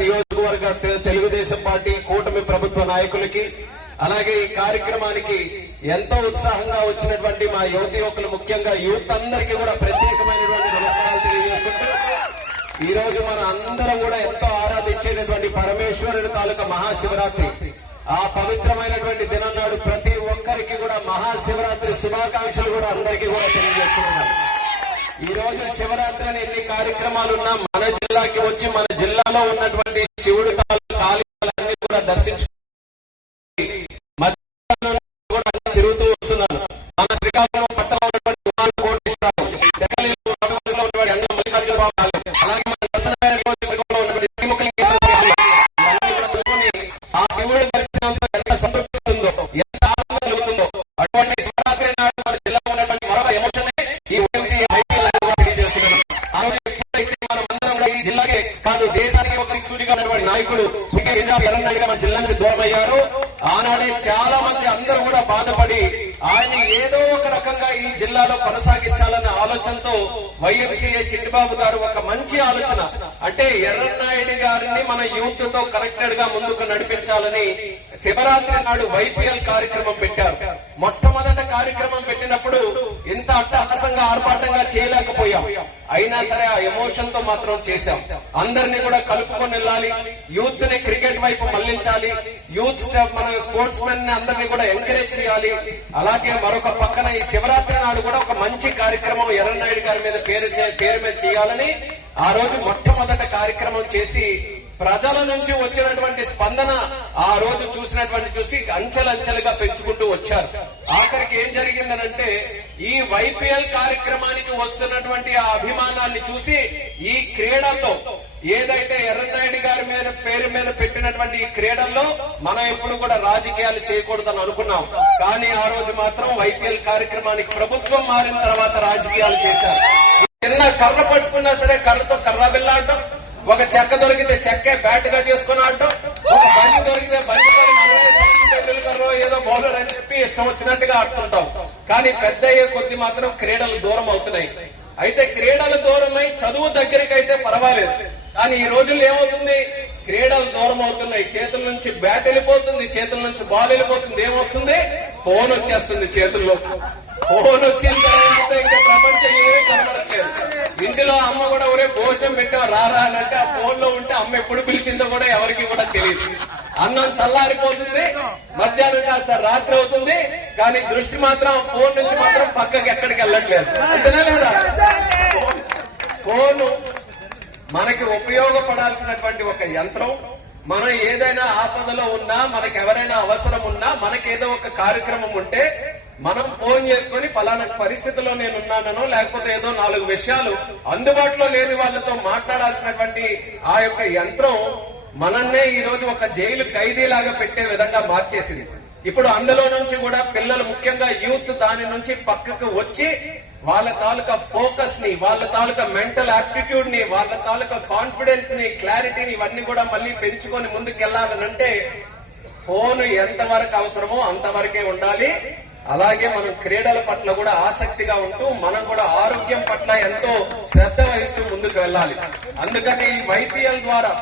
నియోజకవర్గ తెలుగుదేశం పార్టీ కూటమి ప్రభుత్వ నాయకులకి, అలాగే ఈ కార్యక్రమానికి ఎంతో ఉత్సాహంగా వచ్చినటువంటి మా యువకులు, ముఖ్యంగా యూత్ అందరికీ కూడా ప్రత్యేకమైనటువంటి నమస్కారాలు తెలియజేసుకుంటూ, ఈ రోజు మన అందరం కూడా ఎంతో ఆరాధించేటటువంటి పరమేశ్వరుడి తాలూకా మహాశివరాత్రి, ఆ పవిత్రమైనటువంటి దినం నాడు ప్రతి ఒక్కరికి కూడా మహాశివరాత్రి శుభాకాంక్షలు కూడా అందరికీ కూడా తెలియజేస్తున్నాం. ఈ రోజు శివరాత్రి అని ఎన్ని కార్యక్రమాలున్నా మన జిల్లాకి వచ్చి మన జిల్లాలో ఉన్నటువంటి శివుడి ఆలయాలన్నీ కూడా దర్శించుకుని కూడా తిరుగుతూ వస్తున్నారు. మన శ్రీకాకుళం పట్టణంలో ఉన్నటువంటి కోటేశ్వరరావు, ఉన్నటువంటి మల్లికార్జున స్వామి ఆలయం, అలాగే మన దర్శనంలో ఉన్నటువంటి శ్రీముఖలింగేశ్వర ఆలయం, ఆ శివుడి దర్శనంతో ఎంత సంతృప్తి ఉందో, ఎంత ఆనందం కలుగుతుందో, అటువంటి శివరాత్రి నాడు మన జిల్లాలో ఉన్నటువంటి మరొక ఎమోషన్ ఈ జిల్లాకే కాదు దేశానికి ఒక దిక్సూచిగా ఉన్నటువంటి నాయకుడు ఎర్రన్నాయుడుగా మన జిల్లా నుంచి దూరం అయ్యారు. ఆనాడే చాలా మంది అందరూ కూడా బాధపడి ఆయన ఏదో ఒక రకంగా ఈ జిల్లాలో కొనసాగించాలన్న ఆలోచనతో వైఎంసీఏ చిట్టిబాబు గారు ఒక మంచి ఆలోచన, అంటే ఎర్రన్నాయుడు గారిని మన యూత్ తో కనెక్టెడ్ గా ముందుకు నడిపించాలని శివరాత్రి నాడు వైపీఎల్ కార్యక్రమం పెట్టారు. మొట్టమొదటి కార్యక్రమం పెట్టినప్పుడు ఇంత అట్టహాసంగా ఆర్భాటంగా చేయలేకపోయాం. అయినా సరే ఆ ఎమోషన్ తో మాత్రం చేశాం. అందరినీ కూడా కలుపుకొని వెళ్ళాలి, యూత్ ని క్రికెట్ వైపు మళ్లించాలి, యూత్ మన స్పోర్ట్స్ మెన్ ని అందరినీ కూడా ఎంకరేజ్ చేయాలి. అలాగే మరొక పక్కన ఈ శివరాత్రి నాడు కూడా ఒక మంచి కార్యక్రమం ఎర్రన్నాయుడు గారి మీద పేరు మీద చేయాలని ఆ రోజు మొట్టమొదటి కార్యక్రమం చేసి ప్రజల నుంచి వచ్చినటువంటి స్పందన ఆ రోజు చూసి అంచెలంచెలుగా పెంచుకుంటూ వచ్చారు. ఆఖరికి ఏం జరిగిందనంటే ఈ వైపీఎల్ కార్యక్రమానికి వస్తున్నటువంటి ఆ అభిమానాన్ని చూసి ఈ క్రీడతో ఏదైతే ఎర్రన్నాయుడు గారి మీద పేరు మీద పెట్టినటువంటి ఈ క్రీడల్లో మనం ఎప్పుడు కూడా రాజకీయాలు చేయకూడదని అనుకున్నాం. కానీ ఆ రోజు మాత్రం వైపీఎల్ కార్యక్రమానికి ప్రభుత్వం మారిన తర్వాత రాజకీయాలు చేశారు. చిన్న కర్ర పట్టుకున్నా సరే కర్రతో కర్ర బిల్లాడటం, ఒక చెక్క దొరికితే చెక్కే బ్యాట్ గా చేసుకుని ఆడటం, ఒక బండి దొరికితే బండితో సచిన్ టెండూల్కర్ ఏదో బౌలర్ అని చెప్పి ఇష్టం వచ్చినట్టుగా ఆడుతుంటాం. కానీ పెద్ద అయ్యే కొద్ది మాత్రం క్రీడలు దూరం అవుతున్నాయి. అయితే క్రీడలు దూరమై చదువు దగ్గరికి అయితే పర్వాలేదు, కానీ ఈ రోజుల్లో ఏమవుతుంది, క్రీడలు దూరం అవుతున్నాయి. చేతుల నుంచి బ్యాట్ వెళ్ళిపోతుంది, చేతుల నుంచి బాల్ వెళ్ళిపోతుంది. ఏమొస్తుంది, ఫోన్ వచ్చేస్తుంది చేతుల్లో. ఫోన్ వచ్చిన తర్వాత ఇంకా ప్రపంచం ఏమీ కనబడట్లేదు. ఇంటిలో అమ్మ కూడా ఒరే భోజనం పెట్టావు రారా అంటే ఆ ఫోన్ లో ఉంటే అమ్మ ఎప్పుడు పిలిచిందో కూడా ఎవరికి కూడా తెలియదు. అన్నం చల్లారిపోతుంది, మధ్యాహ్నం కాస్త రాత్రి అవుతుంది, కానీ దృష్టి మాత్రం ఫోన్ నుంచి మాత్రం పక్కకి ఎక్కడికి వెళ్ళట్లేదు. అంతేనా లేదా? ఫోను మనకి ఉపయోగపడాల్సినటువంటి ఒక యంత్రం. మనం ఏదైనా ఆపదలో ఉన్నా, మనకి ఎవరైనా అవసరం ఉన్నా, మనకేదో ఒక కార్యక్రమం ఉంటే మనం ఫోన్ చేసుకుని పలానా పరిస్థితిలో నేనున్నానో లేకపోతే ఏదో 4 విషయాలు అందుబాటులో లేని వాళ్ళతో మాట్లాడాల్సినటువంటి ఆ యొక్క యంత్రం మనన్నే ఈ రోజు ఒక జైలు ఖైదీలాగా పెట్టే విధంగా మార్చేసింది. ఇప్పుడు అందులో నుంచి కూడా పిల్లలు, ముఖ్యంగా యూత్ దాని నుంచి పక్కకు వచ్చి వాళ్ళ తాలూకా ఫోకస్ ని, వాళ్ళ తాలూకా మెంటల్ యాప్టిట్యూడ్ ని, వాళ్ళ తాలూకా కాన్ఫిడెన్స్ ని, క్లారిటీని ఇవన్నీ కూడా మళ్ళీ పెంచుకొని ముందుకెళ్లాలనంటే ఫోన్ ఎంతవరకు అవసరమో అంతవరకే ఉండాలి. అలాగే మనం క్రీడల పట్ల కూడా ఆసక్తిగా ఉంటూ మనం కూడా ఆరోగ్యం పట్ల ఎంతో శ్రద్ధ వహిస్తూ ముందుకు వెళ్ళాలి. అందుకని వైపీఎల్ ద్వారా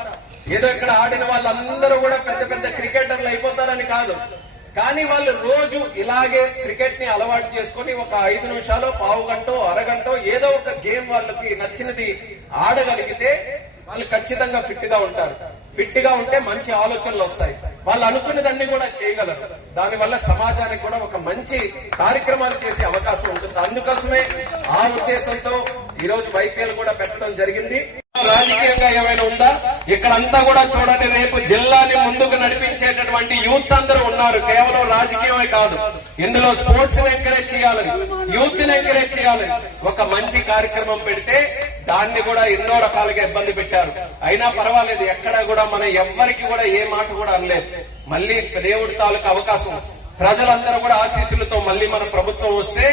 ఏదో ఇక్కడ ఆడిన వాళ్ళందరూ కూడా పెద్ద పెద్ద క్రికెటర్లు అయిపోతారని కాదు, కానీ వాళ్ళు రోజు ఇలాగే క్రికెట్ ని అలవాటు చేసుకుని ఒక 5 నిమిషాలు, పావు గంట, అరగంట ఏదో ఒక గేమ్ వాళ్ళకి నచ్చినది ఆడగలిగితే వాళ్ళు ఖచ్చితంగా ఫిట్ గా ఉంటారు. ఫిట్ గా ఉంటే మంచి ఆలోచనలు వస్తాయి, వాళ్ళు అనుకున్నదన్నీ కూడా చేయగలరు. దానివల్ల సమాజానికి కూడా ఒక మంచి కార్యక్రమాలు చేసే అవకాశం ఉంటుంది. అందుకోసమే ఆ ఉద్దేశంతో ఈ రోజు వైపీఎల్ కూడా పెట్టడం జరిగింది. రాజకీయంగా ఏమైనా ఉందా? ఇక్కడంతా కూడా చూడండి, రేపు జిల్లాని ముందుకు నడిపించేటటువంటి యూత్ అందరూ ఉన్నారు. కేవలం రాజకీయమే కాదు, ఇందులో స్పోర్ట్స్ ని ఎంకరేజ్ చేయాలని, యూత్ ని ఎంకరేజ్ చేయాలని ఒక మంచి కార్యక్రమం పెడితే దాన్ని కూడా ఎన్నో రకాలుగా ఇబ్బంది పెట్టారు. అయినా పర్వాలేదు, ఎక్కడా కూడా మనం ఎవ్వరికి కూడా ఏ మాట కూడా అనలేదు. మళ్ళీ దేవుడి తాలూకు అవకాశం, ప్రజలందరూ కూడా ఆశీస్సులతో మళ్ళీ మన ప్రభుత్వం వస్తే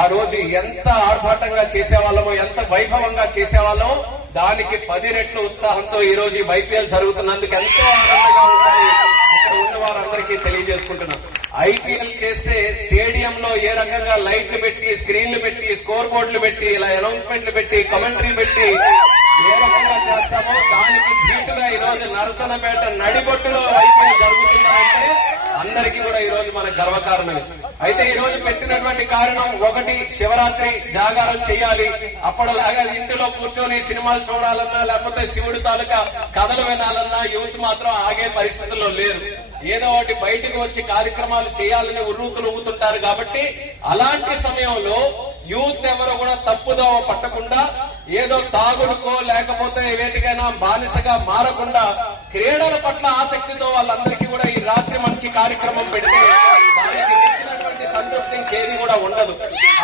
ఆ రోజు ఎంత ఆర్భాటంగా చేసేవాళ్ళమో, ఎంత వైభవంగా చేసేవాళ్ళమో దానికి 10 రెట్లు ఉత్సాహంతో ఈ రోజు వైపీఎల్ జరుగుతున్నందుకు ఎంతో ఆనందంగా ఉంటాయి ఇక్కడ ఉన్న వారందరికీ తెలియజేసుకుంటున్నాం. ఐపీఎల్ చేస్తే స్టేడియంలో ఏ రకంగా లైట్లు పెట్టి, స్క్రీన్లు పెట్టి, స్కోర్ బోర్డులు పెట్టి, ఇలా అనౌన్స్మెంట్లు పెట్టి, కమెంటరీ పెట్టి ఏ రకంగా చేస్తామో దానికి ధీటుగా ఈ రోజు నరసన్నపేట నడిబొట్టులో ఐపీఎల్ జరుగుతుందంటే అందరికీ కూడా ఈ రోజు మన గర్వకారణమే. అయితే ఈ రోజు పెట్టినటువంటి కారణం ఒకటి, శివరాత్రి జాగారం చేయాలి. అప్పటిలాగా ఇంటిలో కూర్చొని సినిమాలు చూడాలన్నా లేకపోతే శివుడి తాలూకా కథలు వినాలన్నా యూత్ మాత్రం ఆగే పరిస్థితుల్లో లేరు. ఏదో ఒకటి బయటకు వచ్చి కార్యక్రమాలు చేయాలని ఉర్రూతులు ఊగుతుంటారు. కాబట్టి అలాంటి సమయంలో యూత్ ఎవరు కూడా తప్పుదోవ పట్టకుండా ఏదో తాగుడుకో లేకపోతే వేటికైనా బానిసగా మారకుండా క్రీడల పట్ల ఆసక్తితో వాళ్ళందరికీ కూడా ఈ రాత్రి మంచి కార్యక్రమం పెడితే దానికి మించినటువంటి సంతృప్తి ఇంకేది కూడా ఉండదు.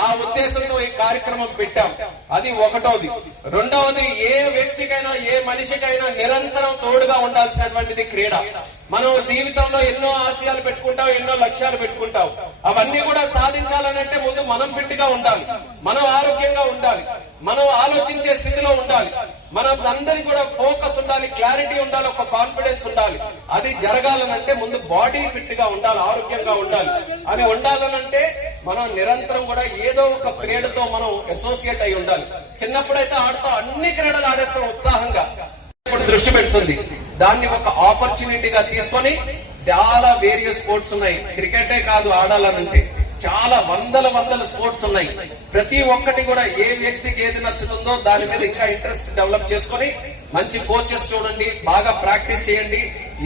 ఆ ఉద్దేశంతో ఈ కార్యక్రమం పెట్టాం. అది ఒకటోది. రెండవది, ఏ వ్యక్తికైనా ఏ మనిషికైనా నిరంతరం తోడుగా ఉండాల్సినటువంటిది క్రీడ. మనం జీవితంలో ఎన్నో ఆశయాలు పెట్టుకుంటాం, ఎన్నో లక్ష్యాలు పెట్టుకుంటాం. అవన్నీ కూడా సాధించాలనంటే ముందు మనం ఫిట్ గా ఉండాలి, మనం ఆరోగ్యంగా ఉండాలి, మనం ఆలోచించే స్థితిలో ఉండాలి, మనం అందరికి కూడా ఫోకస్ ఉండాలి, క్లారిటీ ఉండాలి, ఒక కాన్ఫిడెన్స్ ఉండాలి. అది జరగాలనంటే ముందు బాడీ ఫిట్ గా ఉండాలి, ఆరోగ్యంగా ఉండాలి. అది ఉండాలనంటే మనం నిరంతరం కూడా ఏదో ఒక క్రీడతో మనం అసోసియేట్ అయి ఉండాలి. చిన్నప్పుడైతే ఆడతాం, అన్ని క్రీడలు ఆడేస్తాం ఉత్సాహంగా. దృష్టి పెడుతుంది దాన్ని ఒక ఆపర్చునిటీగా తీసుకొని చాలా వేరియస్ స్పోర్ట్స్ ఉన్నాయి. క్రికెటే కాదు ఆడాలనంటే చాలా వందల స్పోర్ట్స్ ఉన్నాయి. ప్రతి ఒక్కటి కూడా ఏ వ్యక్తికి ఏది నచ్చుతుందో దాని మీద ఇంకా ఇంట్రెస్ట్ డెవలప్ చేసుకుని మంచి కోచెస్ చూడండి, బాగా ప్రాక్టీస్ చేయండి,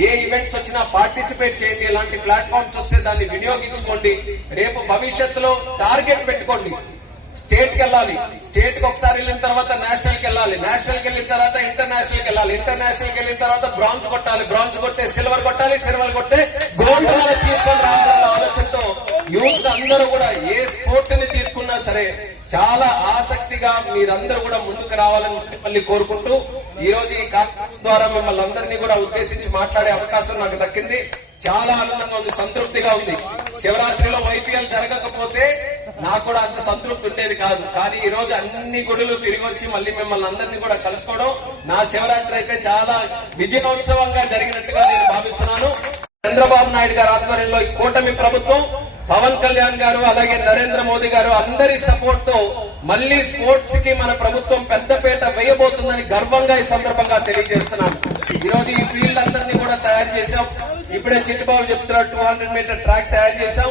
ఏ ఈవెంట్స్ వచ్చినా పార్టిసిపేట్ చేయండి. ఇలాంటి ప్లాట్ఫామ్స్ వస్తే దాన్ని వినియోగించుకోండి. రేపు భవిష్యత్తులో టార్గెట్ పెట్టుకోండి. స్టేట్ కి వెళ్ళాలి, స్టేట్ కి ఒకసారి వెళ్ళిన తర్వాత నేషనల్ కి వెళ్ళాలి, నేషనల్ కి వెళ్ళిన తర్వాత ఇంటర్నేషనల్ కి వెళ్ళాలి, ఇంటర్నేషనల్ కి వెళ్ళిన తర్వాత బ్రాంజ్ కొట్టాలి, బ్రాంజ్ కొడితే సిల్వర్ కొట్టాలి, సిల్వర్ కొడితే గోల్డ్ మెడల్ తీసుకొని రావాలన్న ఆలోచనతో యూత్ అందరూ కూడా ఏ స్పోర్ట్ ని తీసుకున్నా సరే చాలా ఆసక్తిగా మీరందరూ కూడా ముందుకు రావాలని మిమ్మల్ని కోరుకుంటూ ఈ రోజు ఈ కార్యక్రమం ద్వారా మిమ్మల్ని అందరినీ కూడా ఉద్దేశించి మాట్లాడే అవకాశం నాకు దక్కింది. చాలా ఆనందంగా ఉంది, సంతృప్తిగా ఉంది. శివరాత్రిలో ఐపీఎల్ జరగకపోతే నాకు కూడా అంత సంతృప్తి ఉండేది కాదు. కానీ ఈ రోజు అన్ని గుడులు తిరిగి వచ్చి మళ్ళీ మిమ్మల్ని అందరినీ కూడా కలుసుకోవడం నా శివరాత్రి అయితే చాలా విజయోత్సవంగా జరిగినట్టుగా నేను భావిస్తున్నాను. చంద్రబాబు నాయుడు గారి ఆధ్వర్యంలో ఈ కూటమి ప్రభుత్వం, పవన్ కళ్యాణ్ గారు అలాగే నరేంద్ర మోదీ గారు అందరి సపోర్ట్ తో మళ్లీ స్పోర్ట్స్ కి మన ప్రభుత్వం పెద్దపీట వేయబోతుందని గర్వంగా ఈ సందర్భంగా తెలియజేస్తున్నాను. ఈ రోజు ఈ ఫీల్డ్ అందరినీ కూడా తయారు చేశాం. ఇప్పుడే చిట్టుబాబు చెప్తున్నారు 200 మీటర్ ట్రాక్ తయారు చేశాం.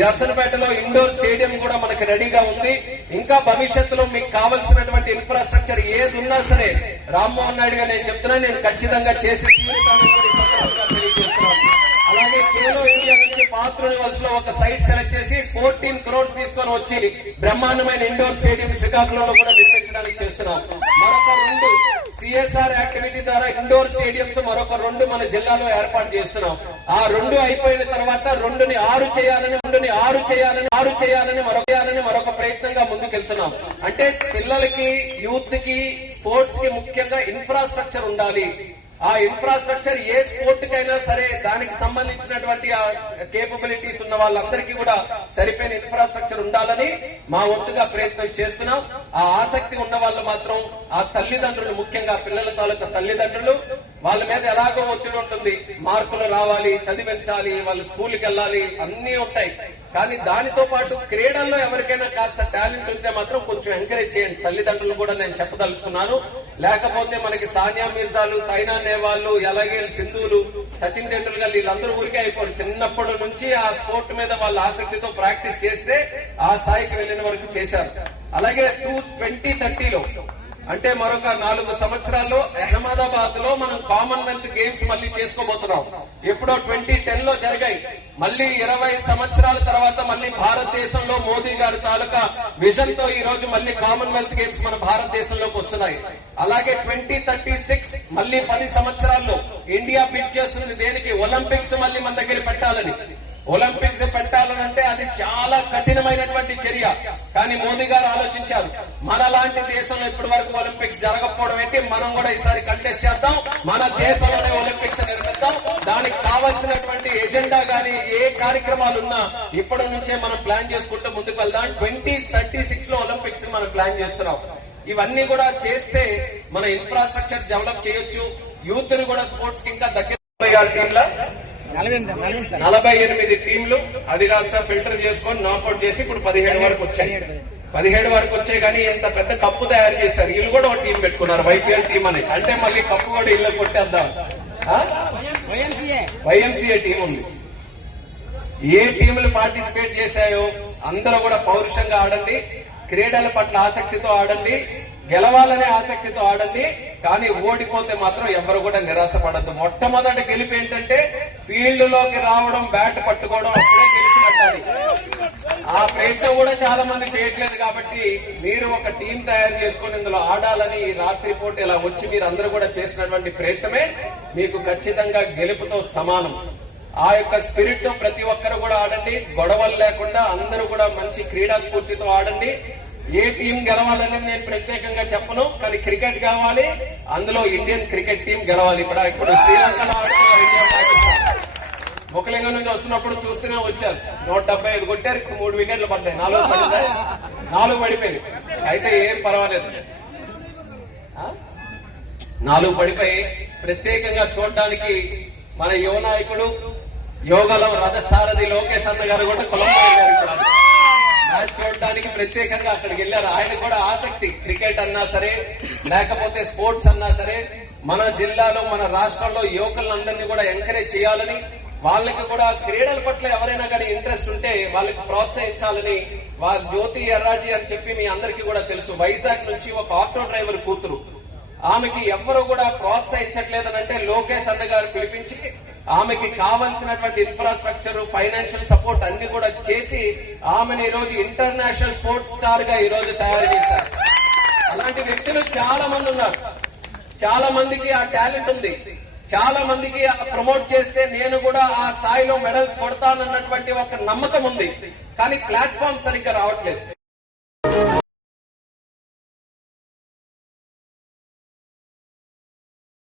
నర్సన్నపేటలో ఇండోర్ స్టేడియం కూడా మనకి రెడీగా ఉంది. ఇంకా భవిష్యత్తులో మీకు కావలసినటువంటి ఇన్ఫ్రాస్ట్రక్చర్ ఏది ఉన్నా సరే రామ్మోహన్ నాయుడు గారు నేను చెప్తున్నా, నేను ఖచ్చితంగా చేసి తెలియజేస్తున్నాను. అలాగే ఖేలో ఇండియా నుంచి పాత్రుని వలసలో ఒక సైట్ సెలెక్ట్ చేసి 14 crores తీసుకొని వచ్చి బ్రహ్మాండమైన ఇండోర్ స్టేడియం శ్రీకాకుళంలో కూడా నిర్మించడానికి చేస్తున్నాం. మరొక 2 సిఎస్ఆర్ యాక్టివిటీ ద్వారా ఇండోర్ స్టేడియంస్ మరొక 2 మన జిల్లాలో ఏర్పాటు చేస్తున్నాం. ఆ 2 అయిపోయిన తర్వాత 2ని 6 చేయాలని మరొక ప్రయత్నంగా ముందుకెళ్తున్నాం. అంటే పిల్లలకి, యూత్ కి, స్పోర్ట్స్ కి ముఖ్యంగా ఇన్ఫ్రాస్ట్రక్చర్ ఉండాలి. ఆ ఇన్ఫ్రాస్ట్రక్చర్ ఏ స్పోర్ట్ కైనా సరే దానికి సంబంధించినటువంటి ఆ కేపబిలిటీస్ ఉన్న వాళ్ళందరికీ కూడా సరిపోయిన ఇన్ఫ్రాస్ట్రక్చర్ ఉండాలని మా వంతుగా ప్రయత్నం చేస్తున్నాం. ఆ ఆసక్తి ఉన్న వాళ్ళు మాత్రం ఆ తల్లిదండ్రులు, ముఖ్యంగా పిల్లల తాలూకా తల్లిదండ్రులు, వాళ్ళ మీద ఎలాగో ఒత్తిడి ఉంటుంది, మార్కులు రావాలి, చదివించాలి, వాళ్ళు స్కూల్కి వెళ్ళాలి, అన్ని ఉంటాయి. కానీ దానితో పాటు క్రీడల్లో ఎవరికైనా కాస్త టాలెంట్ ఉంటే మాత్రం కొంచెం ఎంకరేజ్ చేయండి. తల్లిదండ్రులు కూడా నేను చెప్పదలుచుకున్నాను. లేకపోతే మనకి సానియా మిర్జాలు, సైనా నెహ్వాల్, అలాగే సింధులు, సచిన్ టెండూల్కర్ వీళ్ళందరూ ఊరికే అయిపోరు. చిన్నప్పటి నుంచి ఆ స్పోర్ట్ మీద వాళ్ళ ఆసక్తితో ప్రాక్టీస్ చేస్తే ఆ స్థాయికి వెళ్లిన వరకు చేశారు. అలాగే 2030లో అంటే మరొక 4 సంవత్సరాల్లో అహ్మదాబాద్ లో మనం కామన్వెల్త్ గేమ్స్ మళ్ళీ చేసుకోబోతున్నాం. ఎప్పుడో 2010లో జరిగాయి. మళ్ళీ 20 సంవత్సరాల తర్వాత మళ్ళీ భారతదేశంలో మోదీ గారి తాలూకా విజన్ తో ఈ రోజు మళ్ళీ కామన్వెల్త్ గేమ్స్ మన భారతదేశంలోకి వస్తున్నాయి. అలాగే 2036 మళ్ళీ 10 సంవత్సరాల్లో ఇండియా పిచ్ చేస్తుంది దేనికి? ఒలింపిక్స్ మళ్ళీ మన దగ్గర పెట్టాలని. ఒలింపిక్స్ పెట్టాలనంటే అది చాలా కఠినమైనటువంటి చర్య. కానీ మోదీ గారు ఆలోచించారు, మనలాంటి దేశంలో ఇప్పటి వరకు ఒలింపిక్స్ జరగకపోవడం ఏంటి, మనం కూడా ఈసారి కంటెస్ట్ చేద్దాం, మన దేశంలోనే ఒలింపిక్స్ నిర్మిద్దాం. దానికి కావాల్సినటువంటి ఎజెండా గానీ ఏ కార్యక్రమాలు ఉన్నా ఇప్పటి నుంచే మనం ప్లాన్ చేసుకుంటూ ముందుకు వెళ్దాం. 2036లో ఒలింపిక్స్ మనం ప్లాన్ చేస్తున్నాం. ఇవన్నీ కూడా చేస్తే మన ఇన్ఫ్రాస్ట్రక్చర్ డెవలప్ చేయొచ్చు. యూత్ ని కూడా స్పోర్ట్స్ కి ఇంకా దగ్గర టీంల 48 టీంలు, అది కాస్త ఫిల్టర్ చేసుకొని నాకౌట్ చేసి ఇప్పుడు 17 వరకు వచ్చాయి. 17 వరకు వచ్చే కానీ ఇంత పెద్ద కప్పు తయారు చేశారు. వీళ్ళు కూడా ఒక టీం పెట్టుకున్నారు, వైపీఎల్ టీం అని. అంటే మళ్ళీ కప్పు కూడా ఇల్లు కొట్టేద్దాం. వైఎంసీఏ టీం ఉంది. ఏ టీములు పార్టిసిపేట్ చేశాయో అందరూ కూడా పౌరుషంగా ఆడండి, క్రీడల పట్ల ఆసక్తితో ఆడండి, గెలవాలనే ఆసక్తితో ఆడండి. కానీ ఓడిపోతే మాత్రం ఎవరు కూడా నిరాశపడద్దు. మొట్టమొదటి గెలుపు ఏంటంటే ఫీల్డ్ లోకి రావడం, బ్యాట్ పట్టుకోవడం, అప్పుడే గెలిచినట్టాలి. ఆ ప్రయత్నం కూడా చాలా మంది చేయట్లేదు. కాబట్టి మీరు ఒక టీం తయారు చేసుకుని ఇందులో ఆడాలని రాత్రిపూట ఇలా వచ్చి మీరు అందరూ కూడా చేసినటువంటి ప్రయత్నమే మీకు ఖచ్చితంగా గెలుపుతో సమానం. ఆ యొక్క స్పిరిట్ తో ప్రతి ఒక్కరు కూడా ఆడండి, గొడవలు లేకుండా అందరూ కూడా మంచి క్రీడా స్ఫూర్తితో ఆడండి. ఏ టీం గెలవాలని నేను ప్రత్యేకంగా చెప్పను, కానీ క్రికెట్ కావాలి, అందులో ఇండియన్ క్రికెట్ టీం గెలవాలి. ఇప్పుడు శ్రీలంకలో ఆడుతున్నారు ఇండియా పాకిస్తాన్. ముఖలింగం నుంచి వస్తున్నప్పుడు చూస్తూనే వచ్చారు, 175 కొట్టారు, 3 వికెట్లు పడ్డాయి. 4 పడిపోయింది. అయితే ఏం పర్వాలేదు, 4 పడిపోయి ప్రత్యేకంగా చూడడానికి మన యువ నాయకుడు యోగలో రథసారథి లోకేష్ అన్న గారు కూడా కొలంబో వెళ్ళారు. ఇప్పుడు మ్యాచ్ చూడడానికి ప్రత్యేకంగా అక్కడికి వెళ్లారు. ఆయన కూడా ఆసక్తి, క్రికెట్ అన్నా సరే లేకపోతే స్పోర్ట్స్ అన్నా సరే మన జిల్లాలో మన రాష్ట్రంలో యువకులందరినీ కూడా ఎంకరేజ్ చేయాలని, వాళ్ళకి కూడా క్రీడల పట్ల ఎవరైనా కానీ ఇంట్రెస్ట్ ఉంటే వాళ్ళకి ప్రోత్సహించాలని వారు జ్యోతి ఎర్రాజీ అని చెప్పి మీ అందరికీ కూడా తెలుసు, వైజాగ్ నుంచి ఒక ఆటో డ్రైవర్ కూతురు. ఆమెకి ఎవ్వరూ కూడా ప్రోత్సహించట్లేదనంటే లోకేష్ అన్న గారు పిలిపించి ఆమెకి కావలసినటువంటి ఇన్ఫ్రాస్ట్రక్చర్, ఫైనాన్షియల్ సపోర్ట్ అన్ని కూడా చేసి ఆమెను ఈ రోజు ఇంటర్నేషనల్ స్పోర్ట్స్ స్టార్ గా ఈ రోజు తయారు చేశారు. అలాంటి వ్యక్తులు చాలా మంది ఉన్నారు. చాలా మందికి ఆ టాలెంట్ ఉంది, చాలా మందికి ప్రమోట్ చేస్తే నేను కూడా ఆ స్థాయిలో మెడల్స్ కొడతానన్నటువంటి ఒక నమ్మకం ఉంది. కానీ ప్లాట్ఫామ్ సరిగ్గా రావట్లేదు.